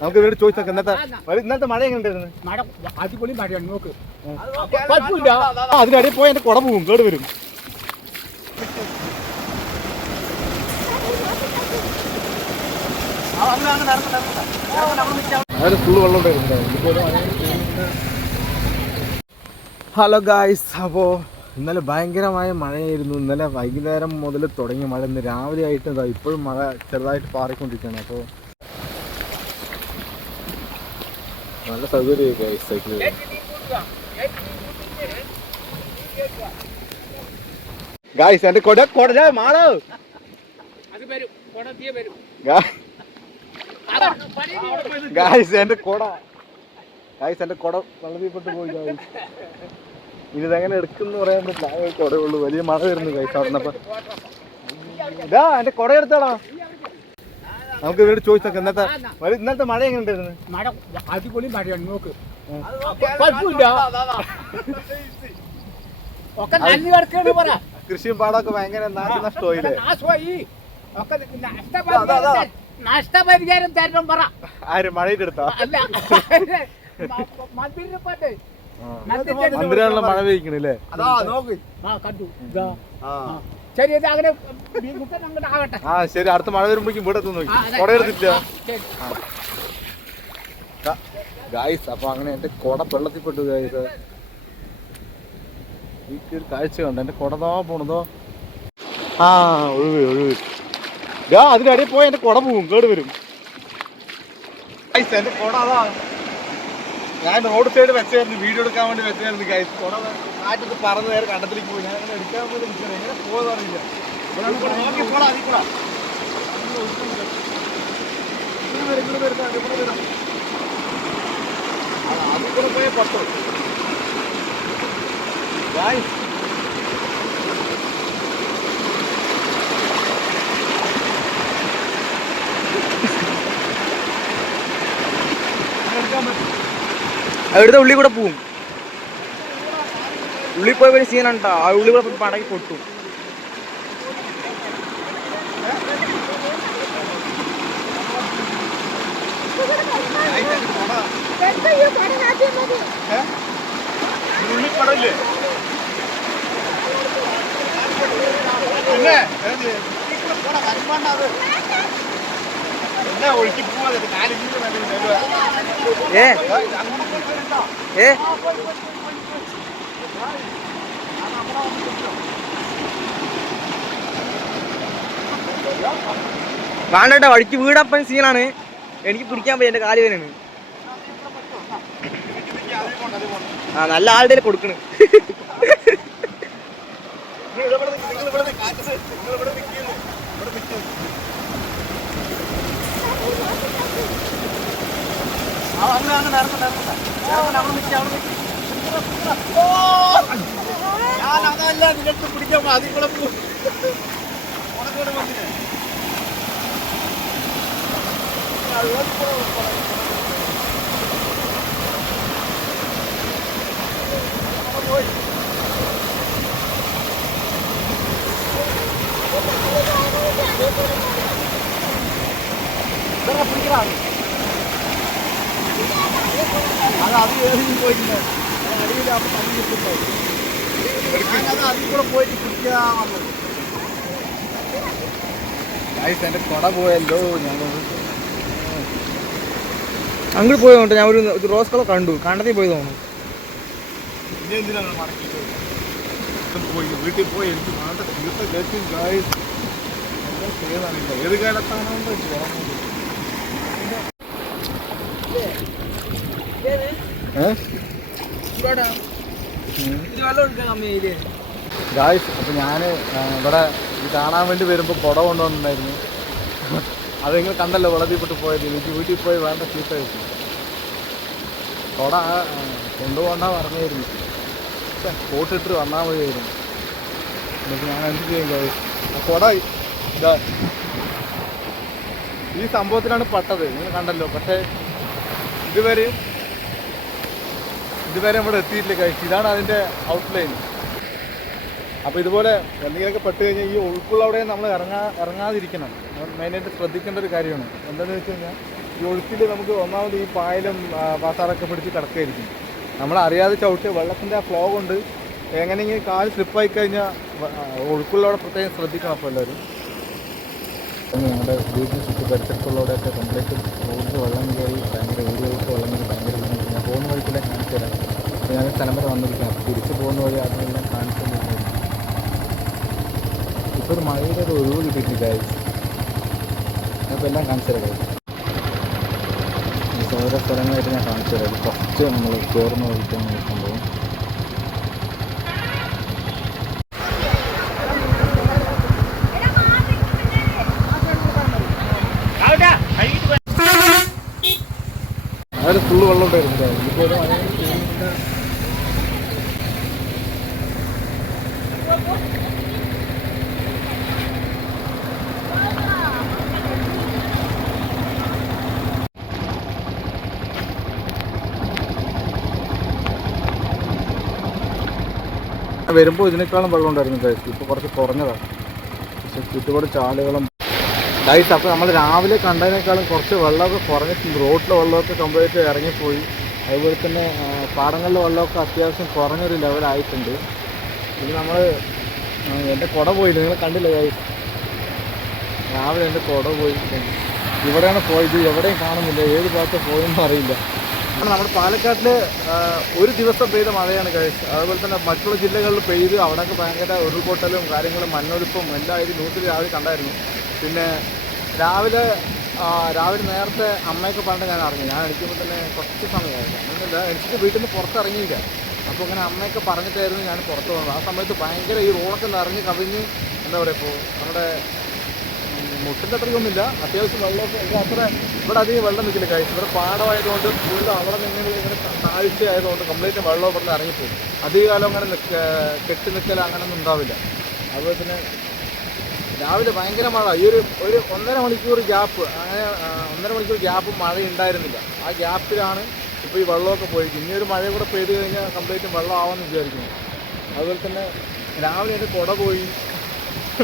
നമുക്ക് ഇവരോട് ചോദിച്ചു ഇന്നത്തെ ഇന്നത്തെ മഴ എങ്ങനെ ഉണ്ടായിരുന്നു? മഴ അടിപൊളി മഴയാണ് നോക്ക്. കുഴപ്പമില്ല അതിനടിയിൽ പോയി എന്റെ കുട പോകും കേട് വരും. ഹലോ ഗായ്സ് അപ്പോൾ ഇന്നലെ ഭയങ്കരമായ മഴയായിരുന്നു. ഇന്നലെ വൈകുന്നേരം മുതൽ തുടങ്ങിയ മഴ. ഇന്ന് രാവിലെ ആയിട്ട് ഇപ്പോഴും മഴ ചെറുതായിട്ട് പാറിക്കൊണ്ടിരിക്കുകയാണ്. അപ്പോൾ നല്ല സൗകര്യമൊക്കെ ഗായ്സ് സൈക്കിൾ ഗായ്സ് എന്റെ കൊട കൊട മാളോ. അത് വരും. കൊടത്തിയെ വരും. ഗായ്സ് എന്റെ കൊട. ഗായ്സ് എന്റെ കൊട വെള്ളത്തിൽപ്പെട്ട് പോയി ഗായ്സ് ഇനി ഇതെങ്ങനെ എടുക്കുന്നു പറയാൻ പറ്റില്ല. കൊടയുള്ളൂ. വലിയ മഴ വരുന്നു ഗായ്സ് അവിടെ ഇതാ എന്റെ കൊട എടുത്താടാ. നമുക്ക് ഇവരോട് ചോദിച്ചു നോക്കാം ഇന്നത്തെ ഇന്നത്തെ മഴ എങ്ങനെ ഉണ്ടായിരുന്നു മഴ അടിപൊളി മഴയാണ് നോക്ക്. കുഴപ്പമില്ല ഒക്കെ നല്ല കിടക്കാണ് പറ. കൃഷിയും പാടമൊക്കെ ഭയങ്കര നാശനഷ്ടമായില്ലേ നാശമായി. ഒക്കെ നഷ്ടപരിഹാരം നഷ്ടപരിഹാരം തരണം പറ. ആര് എടുത്താ അല്ല. പാട്ട് മന്ദിരാണല്ലോ മഴ പെയ്ക്കണല്ലേ ആ കണ്ടു. ശരി ഇത് അങ്ങനെ മീൻകുട്ടൻ അങ്ങോട്ട് ആകട്ടെ. ആ ശരി അടുത്ത മഴ വരുമ്പോഴേക്കും ഇവിടെ എത്തുന്നു. ഗായ്സ് അപ്പൊ അങ്ങനെ എന്റെ കുട വെള്ളത്തിൽപ്പെട്ടു ഗായ്സ് എനിക്ക് ഒരു കാഴ്ച കണ്ടു? എന്റെ കുടതോ പോണതോ. ആ ഒഴിവ് ഒഴിവ് അതിനടിയിൽ പോയി എന്റെ കുട പോവും കേട് വരും. എന്റെ കുട അതാ. ഞാൻ റോഡ് സൈഡ് വെച്ചായിരുന്നു വീഡിയോ എടുക്കാൻ വേണ്ടി വെച്ചായിരുന്നു ഗായ്സ് കുട കാറ്റത്ത് പറന്ന് നേരെ കണ്ടത്തിലേക്ക് പോയി ഞാൻ അങ്ങനെ എടുക്കാൻ വേണ്ടി നിൽക്കണം എങ്ങനെ പോകുന്ന അറിയില്ല നോക്കി പോടാ അതിൽ കൂടാ ഇങ്ങോട്ട് വരും, ഇങ്ങോട്ട് വരും, ഇങ്ങോട്ട് വരും. ആ, അതിൽ കൂടെ പോയേ പറ്റൂ. Guys. എടുക്കാൻ പറ്റും. അവിടുത്തെ ഉള്ളി കൂടെ പോവും. ഉള്ളി പോയ ഒരു കേട്ടോ ആ ഉള്ളി കൂടെ പടക്കി പൊട്ടും. ഉള്ളിപ്പടല്ലേ? പിന്നെ? കരിമ്പാണ്ട അത്. ഏ? ഏ, വേണ്ടട്ടോ വഴിക്ക് വീടപ്പൻ സീനാണ്. എനിക്ക് പിടിക്കാൻ പോയി എന്റെ കാൽ വേനാണ് ആ നല്ല ആളുടെ കൊടുക്കണ്. നിങ്ങൾ ഇവിടെ. കാറ്റ്. നിങ്ങൾ ഇവിടെ നിൽക്കുന്നു ഇവിടെ നിൽക്കുന്നു ആ, അങ്ങനെ, അങ്ങനെ, ഇറങ്ങണ്ട, ഇറങ്ങണ്ട. ഇറങ്ങണ്ട, അവിടെ നിക്ക്, അവിടെ നിക്ക്. ഓ! ഞാൻ അതല്ല നിനക്ക് പിടിക്കാൻ അതിൽ കൂടെ. ഉണക്കോട് വന്നില്ലേ? ആ, ഇവിടെ പോ, പോ. അവിടെ പോയി. ഇതെടാ, പിടിക്കടാ. അത് അത് ഏറി പോയില്ല അത് അടിയിൽ അവിടെ തള്ളി കിട്ടുണ്ടായി ഞാനത് അതിൽ കൂടെ പോയിട്ട് പിടിക്കാ വന്നത് എന്റെ കൊട പോയല്ലോ ഞാൻ അങ്ങോട്ട് പോയതുകൊണ്ട് ഞാൻ ഒരു റോസ് കളർ കണ്ടു കണ്ടത്തിൽ പോയി തോന്നുന്നു വീട്ടിൽ പോയി എനിക്ക് വേണ്ട തീർത്ത കേൾക്കും ഗായ്സ് എന്താ ചെയ്തറിയില്ല ഏത് കാലത്താണോ ഓർമ്മയില്ല. ഏ? ഗായ്സ് അപ്പോൾ ഞാൻ ഇവിടെ കാണാൻ വേണ്ടി വരുമ്പോൾ കുട കൊണ്ടുവന്നിട്ടുണ്ടായിരുന്നു. അത് നിങ്ങൾ കണ്ടല്ലോ വെള്ളത്തിൽപ്പെട്ട് പോയത്. എനിക്ക് വീട്ടിൽ പോയി വേണ്ട ചീത്ത കിട്ടി കുട കൊണ്ടുപോകണ്ട പറഞ്ഞായിരുന്നു. കോട്ടിട്ട് വന്നാൽ മതിയായിരുന്നു. എന്നിട്ട് ഞാൻ എന്ത് ചെയ്യും ഗായ്സ് ആ കുട ഇതാ. ഈ സംഭവത്തിലാണ് പെട്ടത്. നിങ്ങൾ കണ്ടല്ലോ. പക്ഷേ ഇതുവരെ ഇതുവരെ ഇവിടെ എത്തിയിട്ടില്ല കഴിച്ചു ഇതാണ് അതിന്റെ ഔട്ട്ലൈൻ അപ്പോൾ ഇതുപോലെ എന്തെങ്കിലുമൊക്കെ പെട്ട് കഴിഞ്ഞാൽ ഈ ഒഴുക്കുള്ള അവിടെ നമ്മൾ ഇറങ്ങാ ഇറങ്ങാതിരിക്കണം. മെയിനായിട്ട് ശ്രദ്ധിക്കേണ്ട ഒരു കാര്യമാണ്. എന്താണെന്ന് വെച്ച് കഴിഞ്ഞാൽ ഈ ഒഴുക്കിൽ നമുക്ക് ഒന്നാമത് ഈ പായലും പാസാറൊക്കെ പിടിച്ച് കിടക്കുകയായിരിക്കും. നമ്മളറിയാതെ ചവിട്ട് വെള്ളത്തിന്റെ ആ ഫ്ലോ കൊണ്ട് എങ്ങനെയെങ്കിലും കാൽ സ്ലിപ്പായി കഴിഞ്ഞാൽ ഒഴുക്കുള്ളവിടെ പ്രത്യേകം ശ്രദ്ധിക്കണം അപ്പോൾ എല്ലാവരും. ഞങ്ങളുടെ വീട്ടിൽ ചുറ്റു പരിസരത്തുള്ളവിടെയൊക്കെ കംപ്ലീറ്റ് റോഡിൽ വെള്ളം കയറി ഭയങ്കര വീടുകൾക്ക് വെള്ളം കയറി ഭയങ്കര ബുദ്ധിമുട്ട്. ഞാൻ പോകുന്ന കാണിച്ചു തരാം അപ്പോൾ ഞാൻ സ്ഥലം വരെ അപ്പോൾ തിരിച്ചു പോകുന്ന വഴി അതെല്ലാം കാണിച്ചു ഇപ്പോൾ ഒരു മഴയുടെ ഒരു ഒഴിവ് കിട്ടിയിട്ടില്ല അപ്പോൾ എല്ലാം കാണിച്ചു തരാം ഓരോ സ്ഥലങ്ങളായിട്ട് ഞാൻ കാണിച്ചു തരാം. ഫസ്റ്റ് നമ്മൾ കയറുന്ന വഴിക്കാൻ നോക്കുമ്പോൾ ഫുള്ള് വെള്ളം ഉണ്ടായിരുന്നു ഇപ്പോൾ ഒരു മഴ പെയ്യുന്നുണ്ട്. വരുമ്പോൾ ഇതിനേക്കാളും വെള്ളം ഉണ്ടായിരുന്നു ഗൈസ് ഇപ്പോൾ കുറച്ച് കുറഞ്ഞതാണ്. പക്ഷെ ചുറ്റുപാട് ചാലുകളും ഗൈസ് അപ്പോൾ നമ്മൾ രാവിലെ കണ്ടതിനേക്കാളും കുറച്ച് വെള്ളമൊക്കെ കുറഞ്ഞിട്ടുണ്ട്. റോഡിലെ വെള്ളമൊക്കെ കംപ്ലീറ്റ് ഇറങ്ങിപ്പോയി. അതുപോലെ തന്നെ പാടങ്ങളിലെ വെള്ളമൊക്കെ അത്യാവശ്യം കുറഞ്ഞൊരു ലെവലായിട്ടുണ്ട് ഇത് നമ്മൾ എന്റെ കുട പോയില്ല നിങ്ങൾ കണ്ടില്ല കൈ രാവിലെ എന്റെ കുട പോയി. ഇവിടെയാണ് പോയത്. എവിടെയും കാണുന്നില്ല. ഏത് ഭാഗത്ത് പോയെന്നും അറിയില്ല. നമ്മുടെ പാലക്കാട്ടിൽ ഒരു ദിവസം പെയ്ത മഴയാണ് കഴിച്ച് അതുപോലെ തന്നെ മറ്റുള്ള ജില്ലകളിൽ പെയ്ത് അവിടെയൊക്കെ ഭയങ്കര ഉരുൾപൊട്ടലും കാര്യങ്ങളും മണ്ണൊലിപ്പും എല്ലാം ഇത് ന്യൂസിൽ രാവിലെ കണ്ടായിരുന്നു. പിന്നെ രാവിലെ രാവിലെ നേരത്തെ അമ്മയൊക്കെ പറഞ്ഞിട്ട് ഞാൻ അറിഞ്ഞു ഞാൻ എനിക്കുമ്പോൾ തന്നെ കുറച്ച് സമയമായിരുന്നു അങ്ങനെയല്ല എനിക്ക് വീട്ടിൽ നിന്ന് പുറത്തിറങ്ങിയില്ല. അപ്പോൾ അങ്ങനെ അമ്മയൊക്കെ പറഞ്ഞിട്ടായിരുന്നു ഞാൻ പുറത്ത് വന്നത്. ആ സമയത്ത് ഭയങ്കര ഈ റോഡൊക്കെ നിറഞ്ഞ് കവിഞ്ഞ് എന്താ പറയുക ഇപ്പോൾ നമ്മുടെ മുട്ടിന്റെ അത്രയൊന്നുമില്ല. അത്യാവശ്യം വെള്ളമൊക്കെ ഇത് അത്ര ഇവിടെ അധികം വെള്ളം നിൽക്കില്ല കഴിച്ചു ഇവിടെ പാടമായതുകൊണ്ട് വീണ്ടും അവിടെ നിന്ന് ഇങ്ങനെ താഴ്ച ആയതുകൊണ്ട് കംപ്ലീറ്റ് വെള്ളം ഇവിടെ നിന്ന് ഇറങ്ങിപ്പോകും. അധികകാലം അങ്ങനെ നിൽക്ക കെട്ടി നിൽക്കൽ അങ്ങനെയൊന്നും ഉണ്ടാവില്ല. അതുപോലെ തന്നെ രാവിലെ ഭയങ്കര മഴ. ഈ ഒരു ഒരു ഒന്നര മണിക്കൂർ ഗ്യാപ്പ് അങ്ങനെ ഒന്നര മണിക്കൂർ ഗ്യാപ്പ് മഴ ഉണ്ടായിരുന്നില്ല. ആ ഗ്യാപ്പിലാണ് ഇപ്പോൾ ഈ വെള്ളമൊക്കെ പോയി ഇനി ഒരു മഴ കൂടെ പെയ്ത് കഴിഞ്ഞാൽ കംപ്ലീറ്റ് വെള്ളം ആവുമെന്ന് വിചാരിക്കുന്നു. അതുപോലെ തന്നെ രാവിലെ എന്റെ കുട പോയി.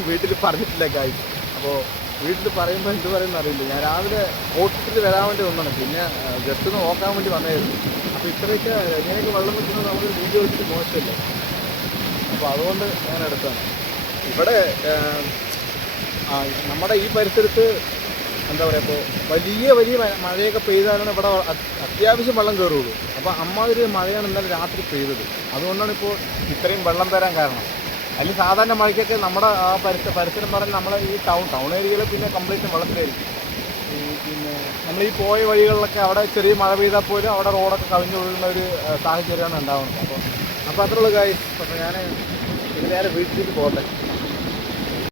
വീട്ടിൽ പറഞ്ഞിട്ടില്ല കായ് അപ്പോൾ വീട്ടിൽ പറയുമ്പോൾ എന്ത് പറയുമെന്ന് അറിയില്ല. ഞാൻ രാവിലെ ഹോസ്പിറ്റലിൽ വരാൻ വേണ്ടി വന്നാണ് പിന്നെ ജസ്റ്റ് ഒന്ന് നോക്കാൻ വേണ്ടി വന്നായിരുന്നു അപ്പോൾ ഇത്രയൊക്കെ എങ്ങനെയൊക്കെ വെള്ളം വെക്കുന്നത് നമ്മൾ വീഡിയോ വെച്ചിട്ട് മോശമല്ല? അപ്പോൾ അതുകൊണ്ട് ഞാൻ എടുത്താണ് ഇവിടെ നമ്മുടെ ഈ പരിസരത്ത് എന്താ പറയുക ഇപ്പോൾ വലിയ വലിയ മഴയൊക്കെ പെയ്താലാണ് ഇവിടെ അത്യാവശ്യം വെള്ളം കയറുള്ളൂ അപ്പോൾ അമ്മാതിരി മഴയാണ് ഇന്നലെ രാത്രി പെയ്തത്. അതുകൊണ്ടാണ് ഇപ്പോൾ ഇത്രയും വെള്ളം തരാൻ കാരണം. അതിൽ സാധാരണ മഴയ്ക്കൊക്കെ നമ്മുടെ ആ പരിസര പരിസരം പറഞ്ഞാൽ നമ്മളെ ഈ ടൗൺ ടൗൺ ഏരിയയിൽ പിന്നെ കംപ്ലീറ്റ് വെള്ളത്തിലായിരിക്കും. പിന്നെ നമ്മൾ ഈ പോയ വഴികളിലൊക്കെ അവിടെ ചെറിയ മഴ പെയ്താൽ പോലും അവിടെ റോഡൊക്കെ കവിഞ്ഞു കവിഞ്ഞൊഴുകുന്ന ഒരു സാഹചര്യമാണ് ഉണ്ടാവുന്നത്. അപ്പോൾ അപ്പോൾ അത്രയുള്ള കാര്യം അപ്പോൾ ഞാൻ നേരെ വീട്ടിലേക്ക് പോകട്ടെ.